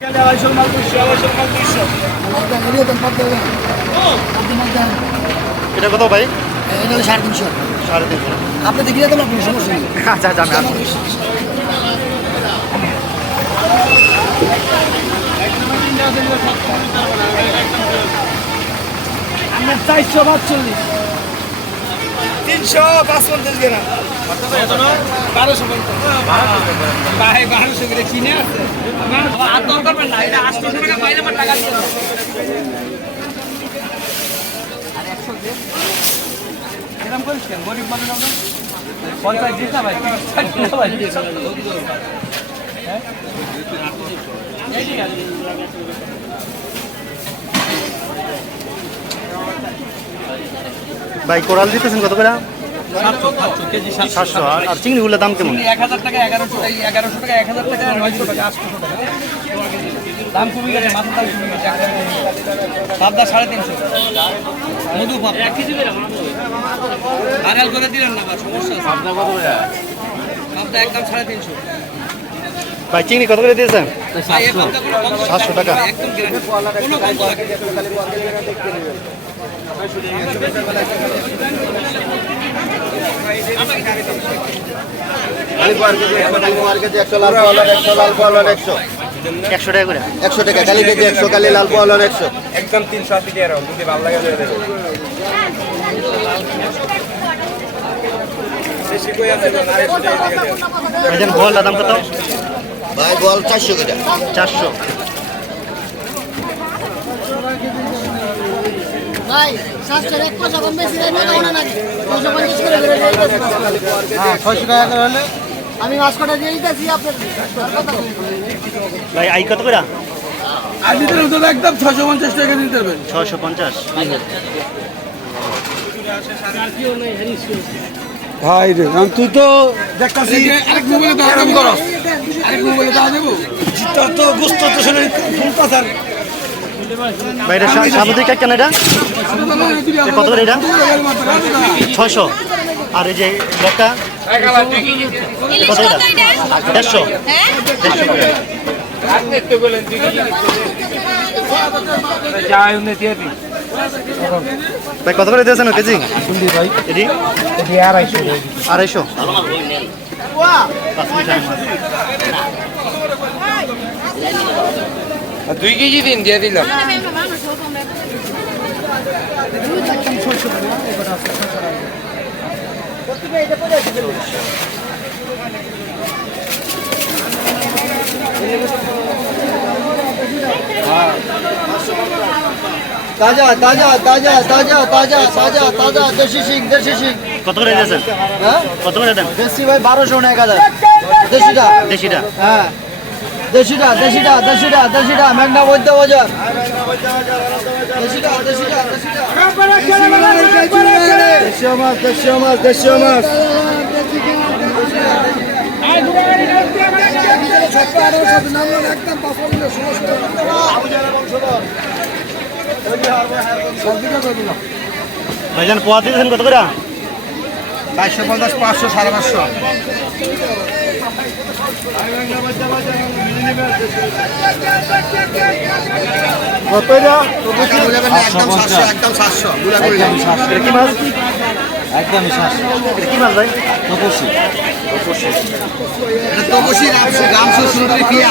আড়াইশো মাল দুইশো আড়াইশো মাল দুইশো এটা কত ভাই? এটা হলো সাড়ে তিনশো। সাড়ে তিনশো। আপনি দেখিয়ে সমস্যা নেই। আচ্ছা আচ্ছা। আমি আমরা চারশো পাঁচচল্লিশ তিনশো পাঁচপঞ্চাশ গ্রাম। বারোশো ভাই, বারোশো করে কিনে আছে। আর দরকার না, এটা আটশো টাকা পাইলে আমার টাকা দিয়ে দাও। এরকম করিস কেন? পঞ্চাশ ভাই। হ্যাঁ? ভাই কোরাল দিতেছেন কত করে সাতশো আর চিংড়িগুলোর দাম কেমন এক হাজার টাকা এগারোশো টাকা এগারোশো টাকা এক হাজার টাকা নয়শো টাকা আটশো টাকা দাম কমে গেছে মাথার দাম কমে গেছে পাবদা সাড়ে তিনশো মধু পাবদা ভাইরাল করে দিলেন না সমস্যা পাবদা কত পাবদা একদম সাড়ে তিনশো ভাই চিংড়ি কত করে দিয়েছেন। সাতশো টাকা। একদম কোনো। একশো টাকা করে। একশো টাকা কালি কেজি একশো কালি লাল পোয়ালার একশো। একদম তিনশো আশি টাকা যদি ভালো লাগে ভাইজান বলটা দাম কত? ভাই বল চারশো করে। চারশো ভাই সাতশোর এক পয়সা কম বেশি দেয় না ওনা নাকি দুশো পঞ্চাশ করে বেড়ে যাইতেছে হ্যাঁ ছয়শো টাকা করে হলে আমি মাছ কটা দিয়ে দিতেছি আপনার আর কথা। বলুন। ভাই আই কত করে? আর দিতে তো একদম ছশো পঞ্চাশ টাকা দিতে হবে। ছশো পঞ্চাশ। ভাই রে তুই তো দেখতাছি আরেক মোবাইলে তো আরাম করো। আরেক মোবাইলে তো দেবো তো গুস্ত তো শুনে ফুলতাছার ভাই, এটা সামুদ্রিক কেন এটা? কত করে এটা? ছয়শো। আর এই যে ব্যাগটা? কত করে দেড়শো। ভাই, কত করে দিয়েছেন কেজি? ভাই এটি? এটি আড়াইশো আড়াইশো দুই কেজি দিন দিয়ে দিলাম। তাজা তাজা তাজা তাজা তাজা তাজা তাজা দেশি শিং দেশি শিং। কত করে দিয়েছেন? হ্যাঁ? কত করে দেন দেশি ভাই বারোশো না এক হাজার। দেশিটা? দেশিটা? হ্যাঁ। দেশিটা দেশিটা দেশিটা দেশিটা মেঘনা বৈদ্য বাজার দেশিটা দেশিটা পোয়া দিয়েছেন কত করে? চারশো পঞ্চাশ পাঁচশো সাড়ে পাঁচশো। কত এটা? একদম সাতশো একদম সাতশো গুলা করে এটা কি মাছ একদমই সাতশো। এটা কি মাছ ভাই? তপসি তপসি রামসু রামসু সুন্দরী পিয়া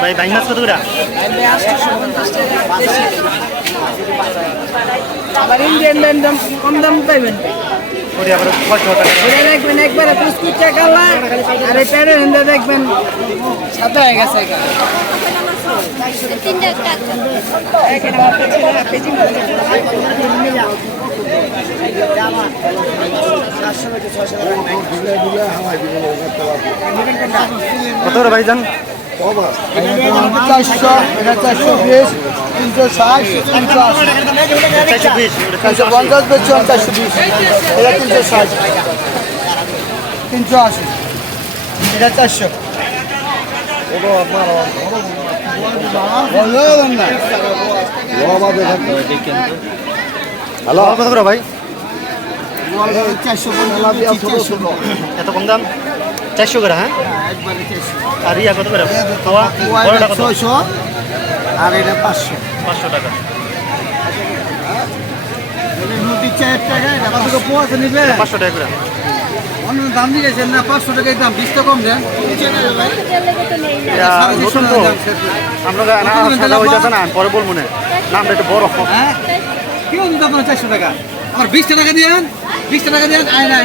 ভাই বাইং মাছ ইন্ডিয়ান দাম কম দাম পাইবেন। ওটি আবার ছয়শো টাকা এটা দেখবেন একবারে কুচকুচা কালার আর এই প্যাডের হিন্দে দেখবেন সাদা হয়ে গেছে। কত করে ভাইজান চারশো এটা চারশো বিশ তিনশো ষাট তিনশো আশি চারশো পঞ্চাশ বেচছি চারশো বিশ এটা তিনশো ষাট তিনশো আশি এটা চারশো হ্যালো কত করে ভাই চারশো এত কম দাম চারশো করে হ্যাঁ? আর ইয়া কত করে? ছয়শো আর এটা পাঁচশো। পাঁচশো টাকা। নদীর চায়ের টাকা এটা পাঁচশো পোয়াতে নিবে। পাঁচশো টাকা করে। অন্য দাম দিয়েছেন না পাঁচশো দাম কম দেন। নতুন তো। আমরা সাদা হইতেছে না পরে বলব না। নামটা একটু বড়। হ্যাঁ? কেউ আপনার চারশো টাকা। আমার বিশ টাকা দিয়ে বিশ টাকা দিয়ে আয় আয়